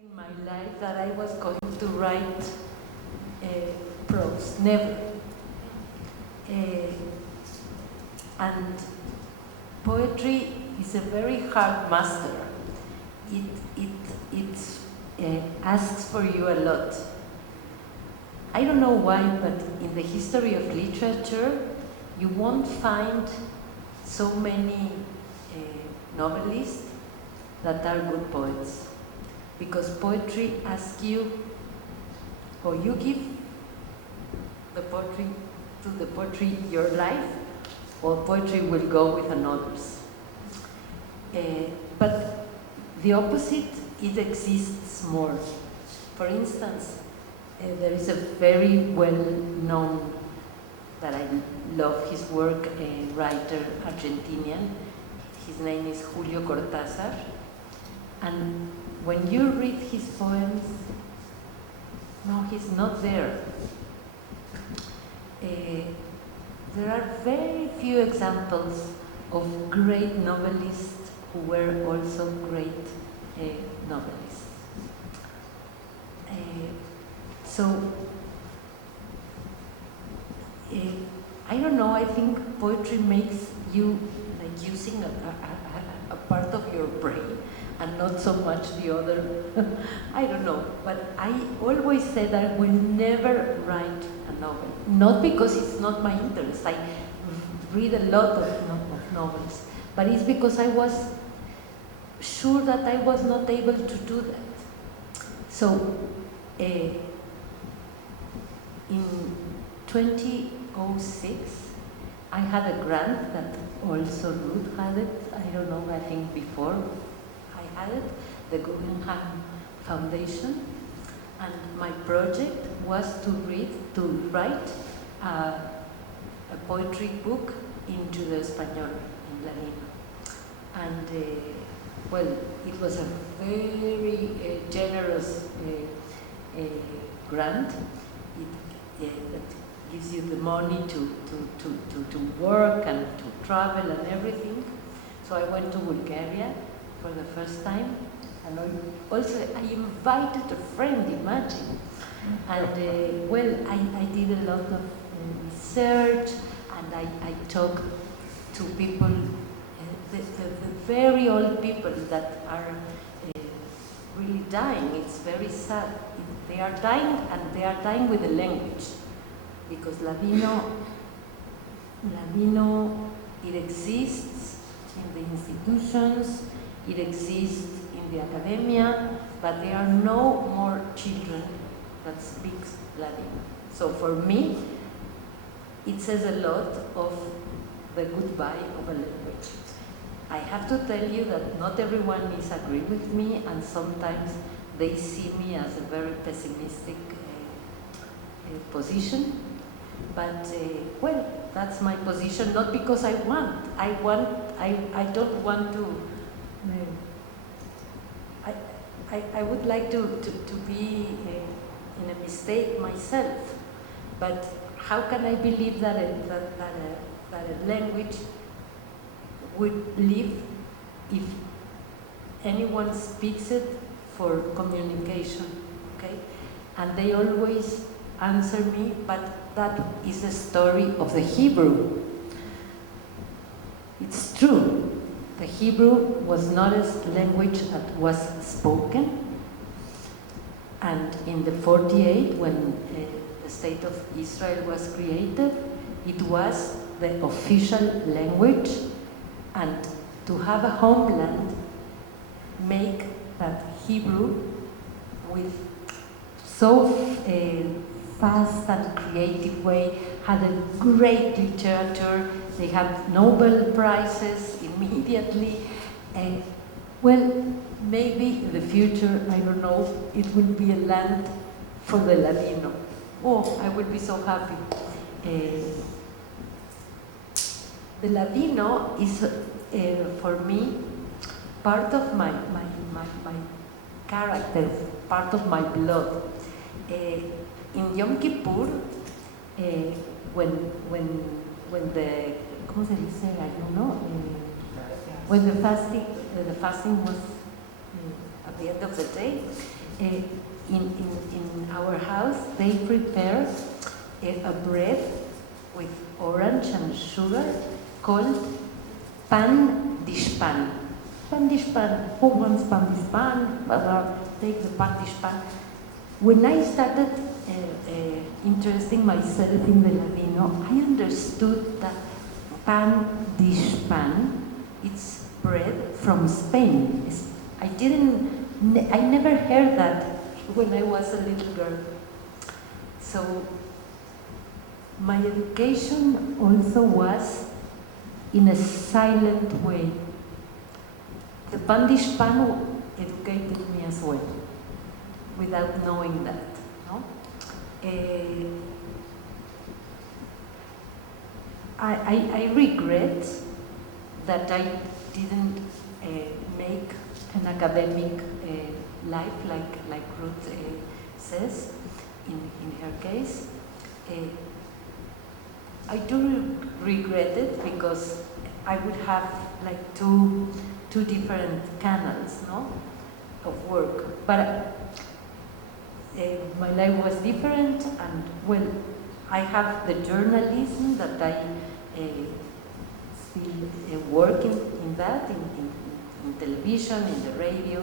In my life that I was going to write prose, never. And poetry is a very hard master. It asks for you a lot. I don't know why, but in the history of literature, you won't find so many novelists that are good poets. Because poetry asks you, or you give the poetry to the poetry your life, or poetry will go with another's. But the opposite, it exists more. For instance, there is a very well-known, that I love his work, a writer, Argentinian. His name is Julio Cortázar. And when you read his poems, no, he's not there. There are very few examples of great novelists who were also great novelists. I don't know, I think poetry makes you like using a part of your brain and not so much the other. I don't know, but I always said I will never write a novel. Not because it's not my interest. I read a lot of novels, but it's because I was sure that I was not able to do that. So, in 2006, I had a grant that also Ruth had it. I don't know, I think before I had it, the Guggenheim Foundation. And my project was to write a poetry book into the español, in Ladino. And well, it was a very generous grant. That gives you the money to work and to travel and everything. So I went to Bulgaria for the first time, and also I invited a friend, imagine. And well, I did a lot of research, and I talked to people, the very old people that are really dying. It's very sad. They are dying, and they are dying with the language, because Ladino, it exists in the institutions, it exists in the academia, but there are no more children that speak Ladino. So for me, it says a lot of the goodbye of a language. I have to tell you that not everyone is agree with me, and sometimes they see me as a very pessimistic position. But well, that's my position. Not because I don't want to. I would like to be in a mistake myself. But how can I believe that a language would live if anyone speaks it for communication, okay? And they always answer me, but that is a story of the Hebrew. It's true, the Hebrew was not a language that was spoken, and in the 48, when the state of Israel was created, it was the official language, and to have a homeland, make that Hebrew with so fast and creative way, had a great literature. They have Nobel Prizes immediately. And well, maybe in the future, I don't know, it will be a land for the Ladino. Oh, I would be so happy. The Ladino is, for me, part of my character, part of my blood. In Yom Kippur, when the, ¿cómo se dice ayuno? When the fasting was at the end of the day, in our house, they prepare a bread with orange and sugar called pan dishpan. Pan dishpan, who wants pan dishpan? Take the pan dishpan. When I started interesting myself in the Ladino, I understood that pan dishpan, it's bread from Spain. I never heard that when I was a little girl. So my education also was in a silent way. The pan dishpan educated me as well, without knowing that. No? I regret that I didn't make an academic life like Ruth says in her case. I do regret it because I would have like two different canals, no, of work. But my life was different, and well, I have the journalism that I still work in that, in television, in the radio,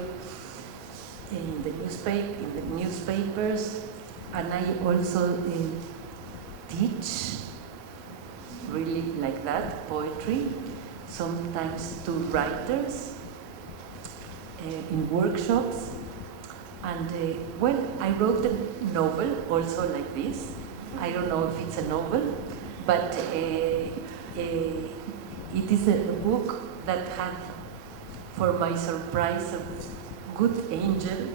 in the newspapers, and I also teach, really like that, poetry, sometimes to writers, in workshops, and well, I wrote a novel also like this. I don't know if it's a novel, but it is a book that had, for my surprise, a good angel.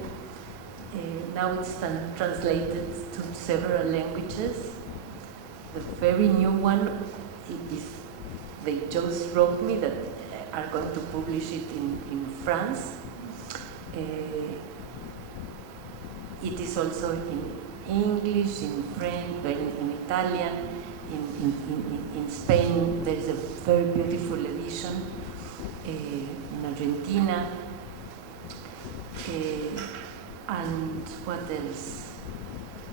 Now it's translated to several languages. The very new one is, they just wrote me that are going to publish it in France. It is also in English, in French, in Italian, in Spain. There is a very beautiful edition in Argentina. And what else?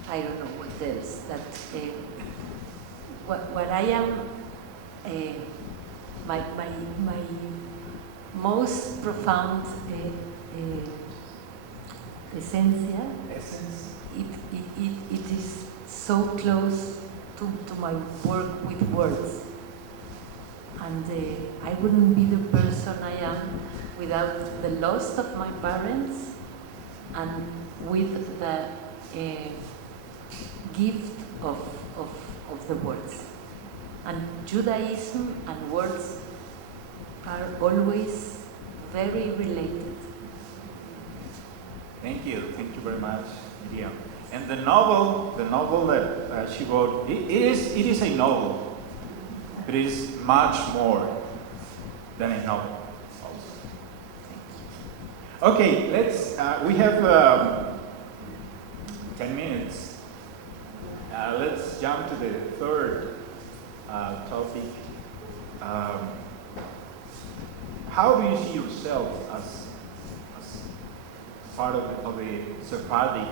I don't know what else. That what I am, my most profound essence. It is so close to my work with words, and I wouldn't be the person I am without the loss of my parents and with the gift of the words. And Judaism and words are always very related. Thank you very much, Myriam. And the novel that she wrote, it is a novel, but it is much more than a novel. Also. Okay, let's. We have 10 minutes. Let's jump to the third topic. How do you see yourself as part of the Sephardic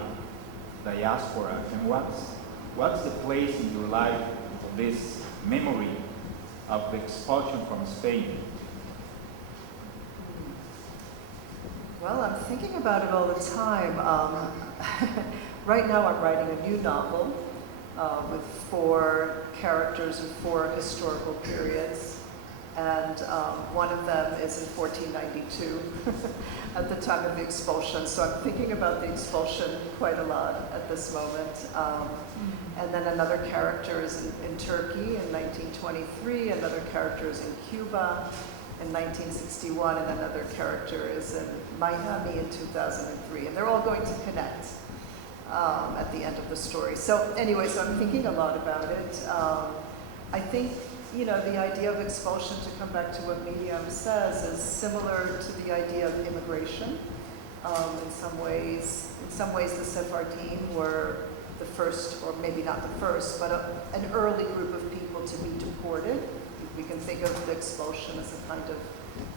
diaspora, and what's the place in your life of this memory of the expulsion from Spain? Well, I'm thinking about it all the time. Right now I'm writing a new novel with 4 characters and 4 historical periods. And one of them is in 1492, at the time of the expulsion. So I'm thinking about the expulsion quite a lot at this moment. And then another character is in Turkey in 1923, another character is in Cuba in 1961, and another character is in Miami in 2003. And they're all going to connect at the end of the story. So anyway, so I'm thinking a lot about it. I think, you know, the idea of expulsion, to come back to what Myriam says, is similar to the idea of immigration. In some ways, the Sefardí were the first, or maybe not the first, but an early group of people to be deported. We can think of the expulsion as a kind of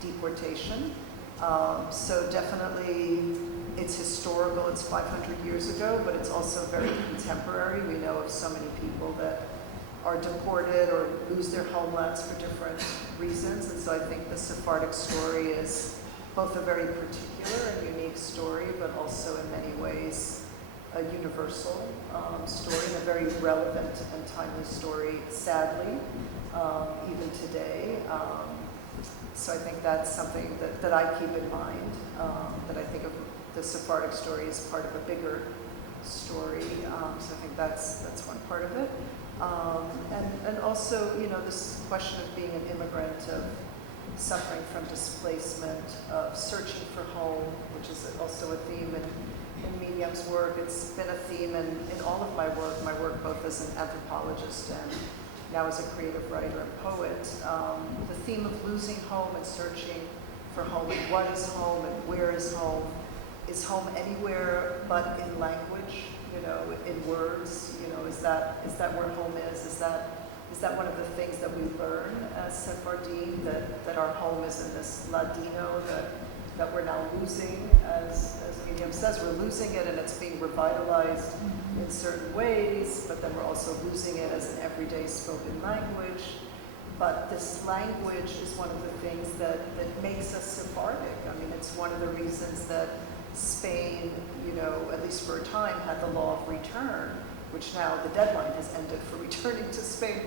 deportation. So definitely it's historical, it's 500 years ago, but it's also very contemporary. We know of so many people that are deported or lose their homelands for different reasons. And so I think the Sephardic story is both a very particular and unique story, but also in many ways a universal story, and a very relevant and timely story, sadly, even today. So I think that's something that I keep in mind, that I think of the Sephardic story as part of a bigger story. So I think that's one part of it. And also, you know, this question of being an immigrant, of suffering from displacement, of searching for home, which is also a theme in Myriam's work. It's been a theme in all of my work both as an anthropologist and now as a creative writer and poet. The theme of losing home and searching for home, and what is home and where is home? Is home anywhere but in language, you know, in words? You know, is that where home is? Is that one of the things that we learn as Sefardí, that our home is in this Ladino that we're now losing? As Myriam says, we're losing it and it's being revitalized in certain ways, but then we're also losing it as an everyday spoken language. But this language is one of the things that makes us Sephardic. I mean, it's one of the reasons that Spain, you know, at least for a time, had the law of return, which now the deadline has ended for returning to Spain,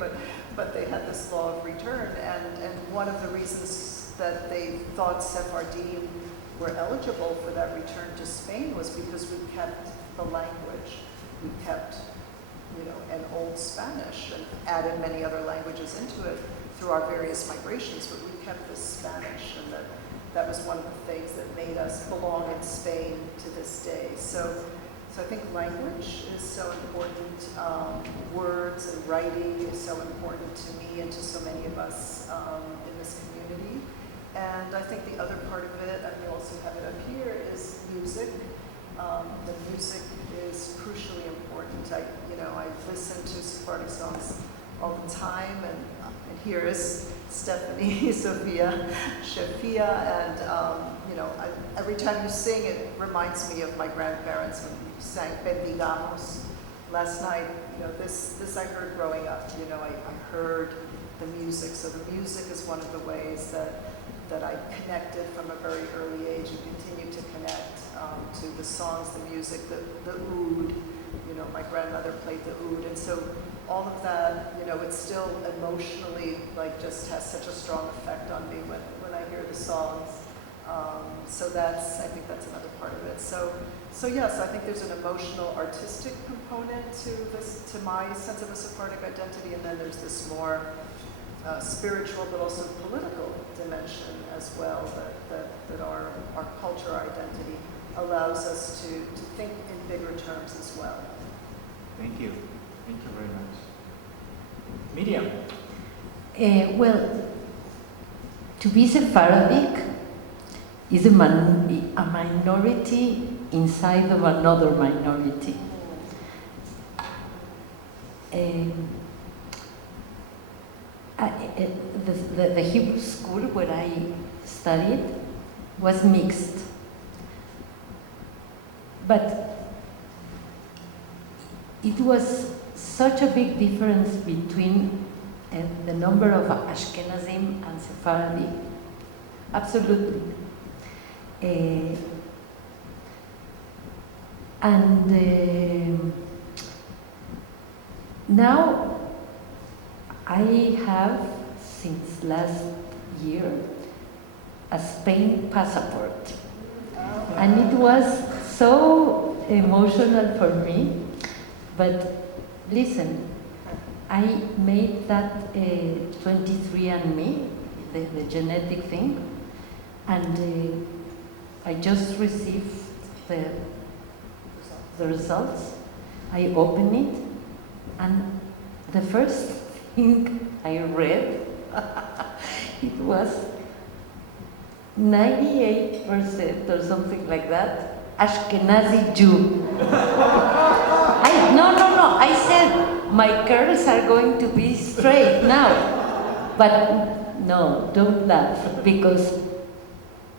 but they had this law of return. And one of the reasons that they thought Sephardim were eligible for that return to Spain was because we kept the language. We kept, you know, an old Spanish and added many other languages into it through our various migrations, but we kept this Spanish, and that was one of the things that made us belong in Spain to this day. So I think language is so important. Words and writing is so important to me and to so many of us in this community. And I think the other part of it, and we also have it up here, is music. The music is crucially important. I listen to Sephardic songs all the time, and here is Stephanie, Sophia, Shafia, and every time you sing, it reminds me of my grandparents when you sang Bendigamos last night. You know, this I heard growing up. You know, I heard the music. So the music is one of the ways that I connected from a very early age and continue to connect to the songs, the music, the oud. You know, my grandmother played the oud, and so all of that, you know, it still emotionally just has such a strong effect on me when I hear the songs. So I think that's another part of it. So yes, I think there's an emotional, artistic component to my sense of a Sephardic identity, and then there's this more spiritual but also political dimension as well, that our culture, our identity allows us to think in bigger terms as well. Thank you. Thank you very much. Myriam. Well, to be Sephardic is a minority inside of another minority. The Hebrew school where I studied was mixed, but it was such a big difference between the number of Ashkenazim and Sephardi. Absolutely. Now I have, since last year, a Spain passport. And it was so emotional for me. But listen, I made that 23andMe, the genetic thing, and I just received the results. I opened it, and the first thing I read, it was 98% or something like that, Ashkenazi Jew. No, I said, my curls are going to be straight now. But no, don't laugh, because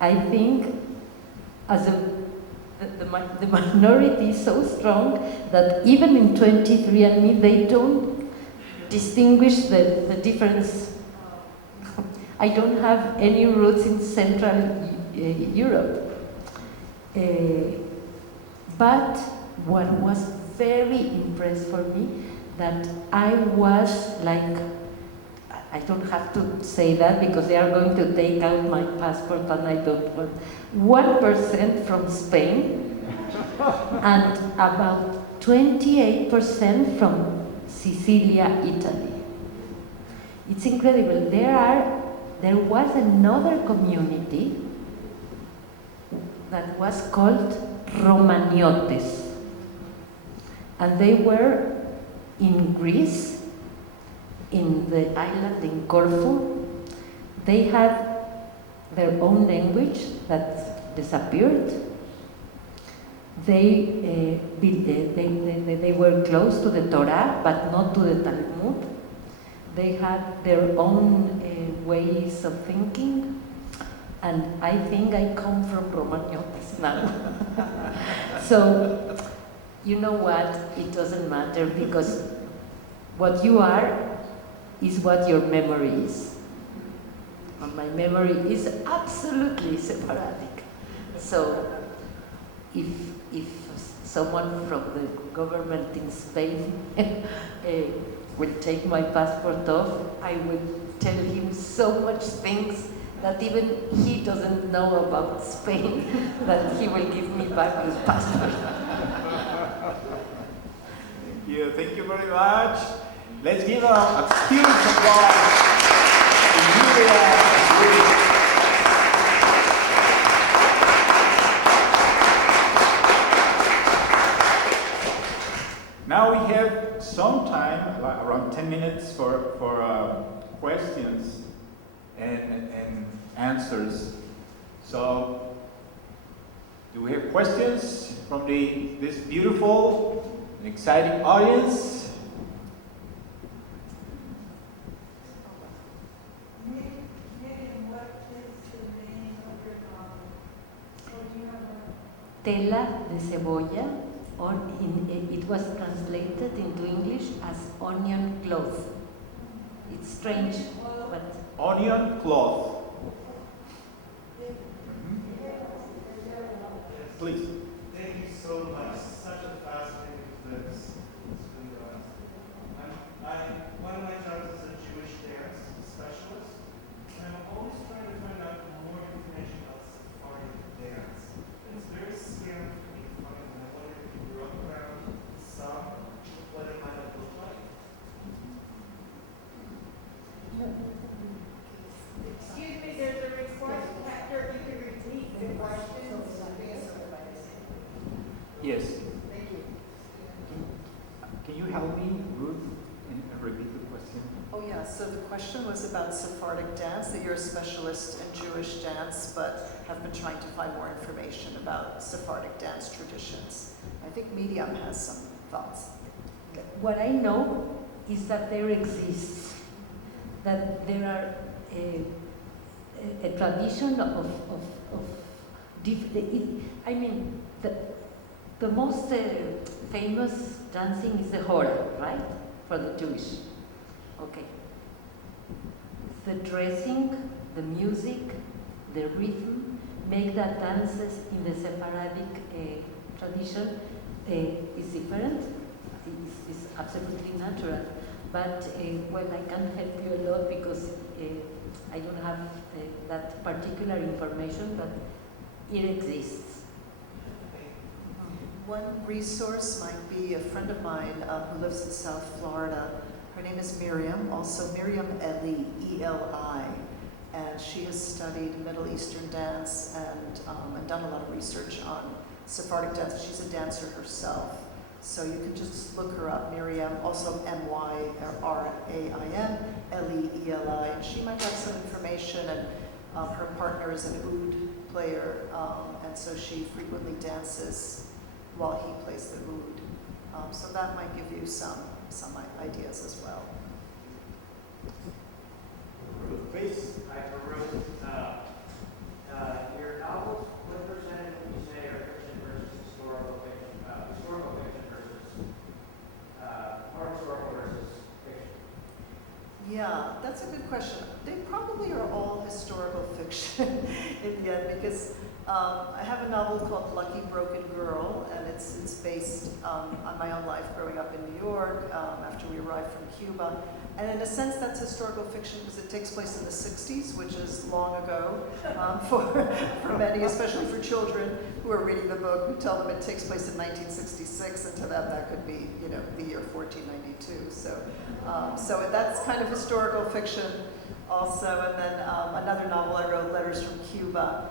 I think as the the minority is so strong that even in 23andMe they don't distinguish the difference. I don't have any roots in Central Europe. But what was very impressed for me, that I was like, I don't have to say that because they are going to take out my passport and I don't want, 1% from Spain and about 28% from Sicilia, Italy. It's incredible. There was another community that was called Romaniotes, and they were in Greece, in the island in Corfu. They had their own language that disappeared. They were close to the Torah, but not to the Talmud. They had their own ways of thinking, and I think I come from Romaniotes now. So, you know what? It doesn't matter, because what you are is what your memory is. And my memory is absolutely Sephardic. So, if someone from the government in Spain will take my passport off, I will tell him so much things that even he doesn't know about Spain, that he will give me back his passport. Thank you very much. Let's give a huge applause to Myriam and Ruth. Now we have some time, like around 10 minutes for questions and answers. So, do we have questions from this beautiful and exciting audience? Myriam, what is the name of your novel? Or do you have a... Tela de cebolla, or it was translated into English as onion cloth. It's strange, but... Onion cloth. Please. Thank you so much. Such a fascinating clips. It's really awesome. One of my jobs is a Jewish dance specialist, and I'm always trying to find out more information about Sephardic dance. It's very scary for me to find, and I wonder if you grew up around some, what it might have looked like. Excuse me, there's a request, Hector, you can repeat the question. Yes. Thank you. Can you help me, Ruth, and repeat the question? Oh yeah, so the question was about Sephardic dance, that you're a specialist in Jewish dance, but have been trying to find more information about Sephardic dance traditions. I think Myriam has some thoughts. What I know is that there exists, that there are a tradition of I mean, the most famous dancing is the hora, right? For the Jewish. Okay. The dressing, the music, the rhythm make that dances in the Sephardic tradition is different. It's absolutely natural. But, well, I can't help you a lot because I don't have that particular information, but it exists. One resource might be a friend of mine who lives in South Florida. Her name is Myriam, also Myriam Eli, E-L-I, and she has studied Middle Eastern dance and done a lot of research on Sephardic dance. She's a dancer herself, so you can just look her up, Myriam, also M-Y-R-A-I-M, Eli, E-L-I, and she might have some information, and her partner is an oud player, and so she frequently dances while he plays the oud. So that might give you some ideas as well. Ruth, please. Hi, Ruth. Your novels, what percentage would you say are Christian versus that's a good question. They probably are all historical fiction in the end, because I have a novel called Lucky Broken Girl, and it's based on my own life growing up in New York after we arrived from Cuba. And in a sense, that's historical fiction because it takes place in the 60s, which is long ago for many, especially for children who are reading the book, who tell them it takes place in 1966, and to them that could be, you know, the year 1492. So that's kind of historical fiction also. And then another novel I wrote, Letters from Cuba,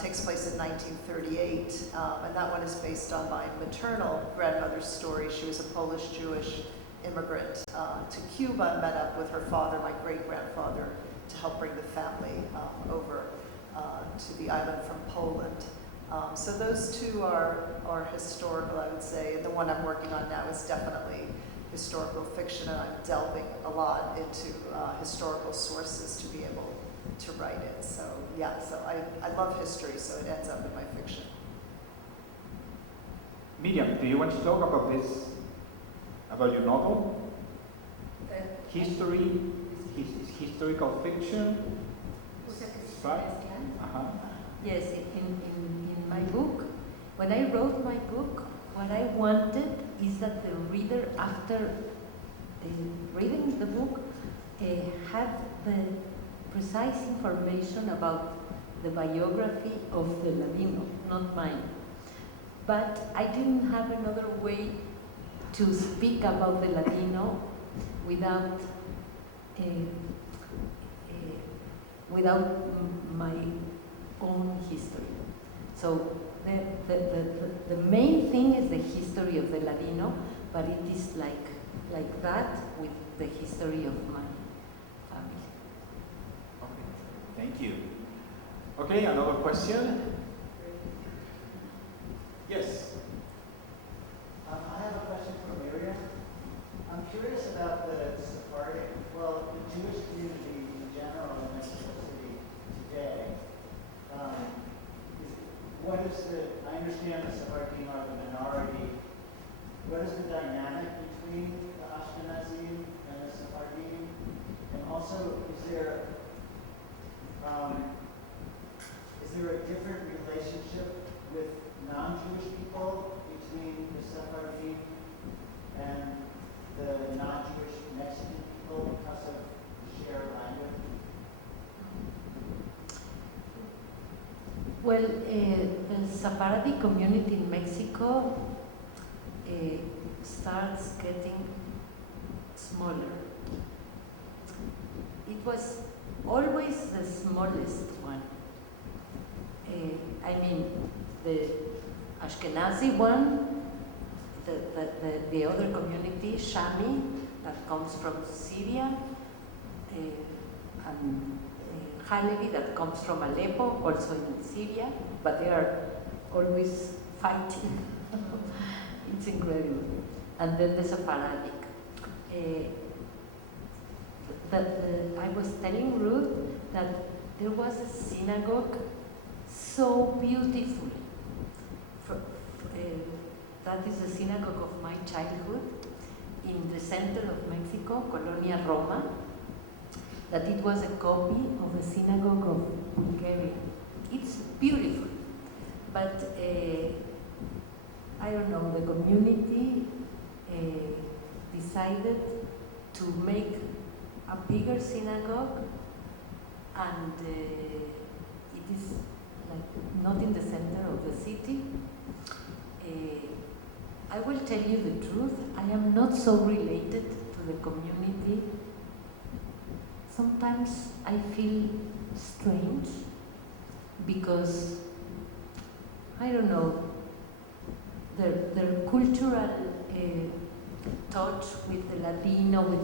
takes place in 1938, and that one is based on my maternal grandmother's story. She was a Polish-Jewish immigrant to Cuba and met up with her father, my great-grandfather, to help bring the family over to the island from Poland. So those two are historical, I would say, and the one I'm working on now is definitely historical fiction, and I'm delving a lot into historical sources to be able to write it. So yeah, so I love history, so it ends up in my fiction. Myriam, do you want to talk about this? About your novel? History? Historical fiction? Fact? Yes, in my book, when I wrote my book, what I wanted is that the reader, after reading the book, had the precise information about the biography of the Ladino, not mine. But I didn't have another way to speak about the Ladino without my own history. So the main thing is the history of the Ladino, but it is like that with the history of my family. Okay, thank you. Okay, another question? Yes. I have a question for Myriam. I'm curious about the Sephardic, well, the Jewish community in general in Mexico City today. I understand the Sephardim are the minority. What is the dynamic between the Ashkenazim and the Sephardim? And also, is there a different relationship with non-Jewish people between the Sephardim and the non-Jewish Mexican people because of the shared language? Well, the Sephardic community in Mexico starts getting smaller. It was always the smallest one. I mean, the Ashkenazi one, the other community, Shami, that comes from Syria, and Halevi that comes from Aleppo, also in Syria, but they are always fighting. It's incredible. And then the Sephardic. I was telling Ruth that there was a synagogue so beautiful. That is the synagogue of my childhood in the center of Mexico, Colonia Roma, that it was a copy of the synagogue of Bulgaria. It's beautiful, but I don't know, the community decided to make a bigger synagogue, and it is like not in the center of the city. I will tell you the truth, I am not so related to the community. Sometimes I feel strange because, I don't know, their cultural touch with the Ladino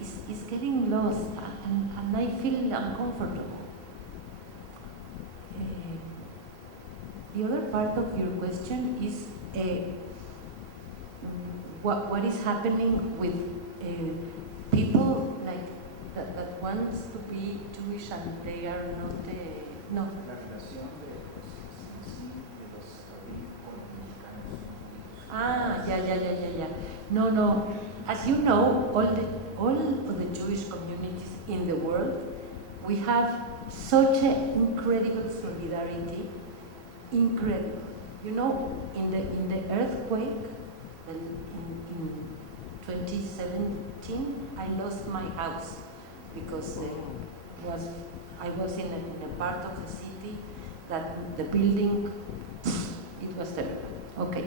is getting lost, and I feel uncomfortable. The other part of your question is what is happening with people like that wants to be Jewish and they are not. No. La relación de los Sefardí con los mexicanos. Ah, yeah. No. As you know, all of the Jewish communities in the world. We have such an incredible solidarity, incredible. You know, in the earthquake in 2017, I lost my house because I was in a part of the city that the building, it was terrible. Okay,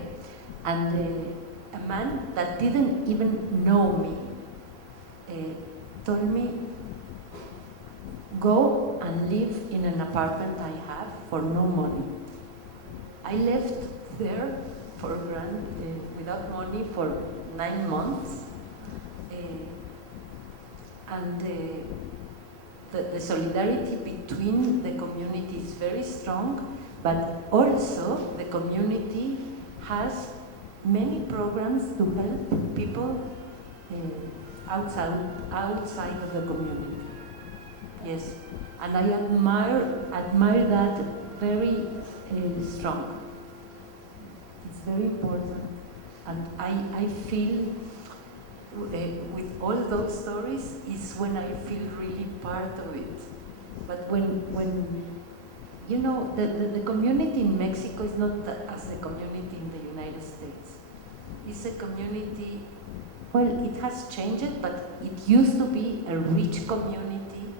and a man that didn't even know me told me, go and live in an apartment I have for no money. I left there for without money for 9 months, and the solidarity between the community is very strong, but also the community has many programs to help people outside of the community. Yes, and I admire that very strong. It's very important, and I feel with all those stories is when I feel really part of it. But when you know, the community in Mexico is not as the community in the United States. It's a community, well, it has changed, but it used to be a rich community,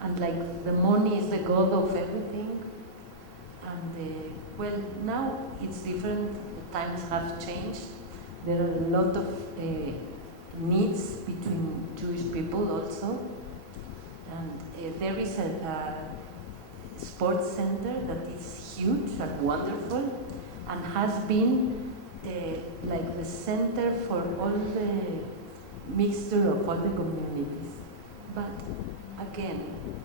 and like the money is the goal of everything. And well, now it's different, the times have changed. There are a lot of needs between Jewish people also. And there is a sports center that is huge and wonderful and has been like the center for all the mixture of all the communities. But again,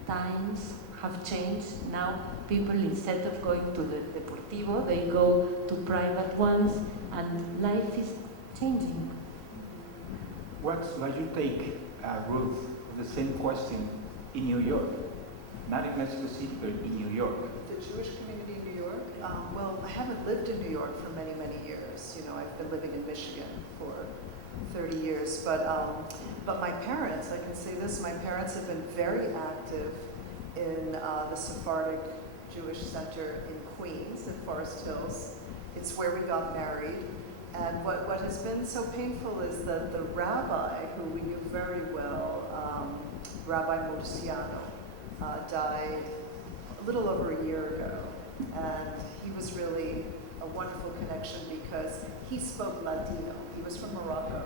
times have changed. Now people, instead of going to the Deportivo, they go to private ones, and life is changing. What's your take, Ruth, the same question in New York? Not in Mexico City, but in New York. The Jewish community in New York? Well, I haven't lived in New York for many, many years. You know, I've been living in Michigan for 30 years. But my parents, I can say this, my parents have been very active in the Sephardic Jewish Center in Queens, in Forest Hills. It's where we got married. And what has been so painful is that the rabbi, who we knew very well, Rabbi Moscano, died a little over a year ago. And he was really a wonderful connection because he spoke Ladino. He was from Morocco.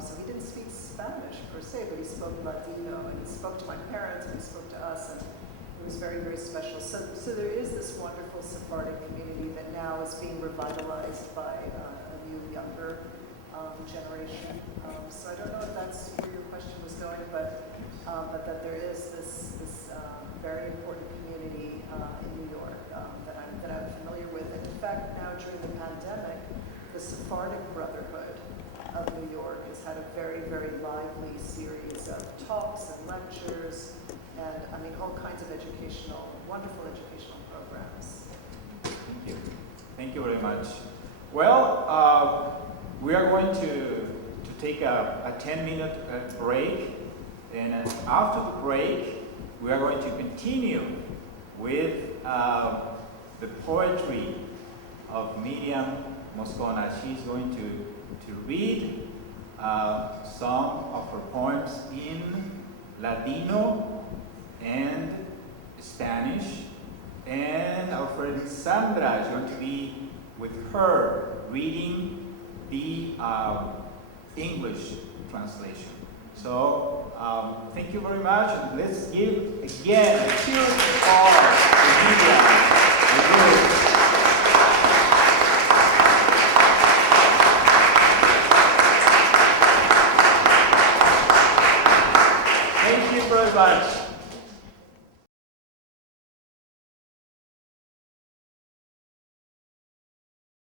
So he didn't speak Spanish per se, but he spoke Ladino, and he spoke to my parents, and he spoke to us, and it was very, very special. So there is this wonderful Sephardic community that now is being revitalized by a new, younger generation. So I don't know if that's where your question was going, but that there is this very important community in New York that I'm familiar with. And in fact, now during the pandemic, the Sephardic Brotherhood of New York has had a very, very lively series of talks and lectures, and I mean all kinds of wonderful educational programs. Thank you. Thank you very much. Well, we are going to take a 10-minute break, and after the break, we are going to continue with the poetry of Myriam Moscona. She's going to read some of her poems in Ladino and Spanish, and our friend Sandra is going to be with her reading the English translation. So thank you very much, and let's give again a cheer for Myriam and Ruth. Thank you very much.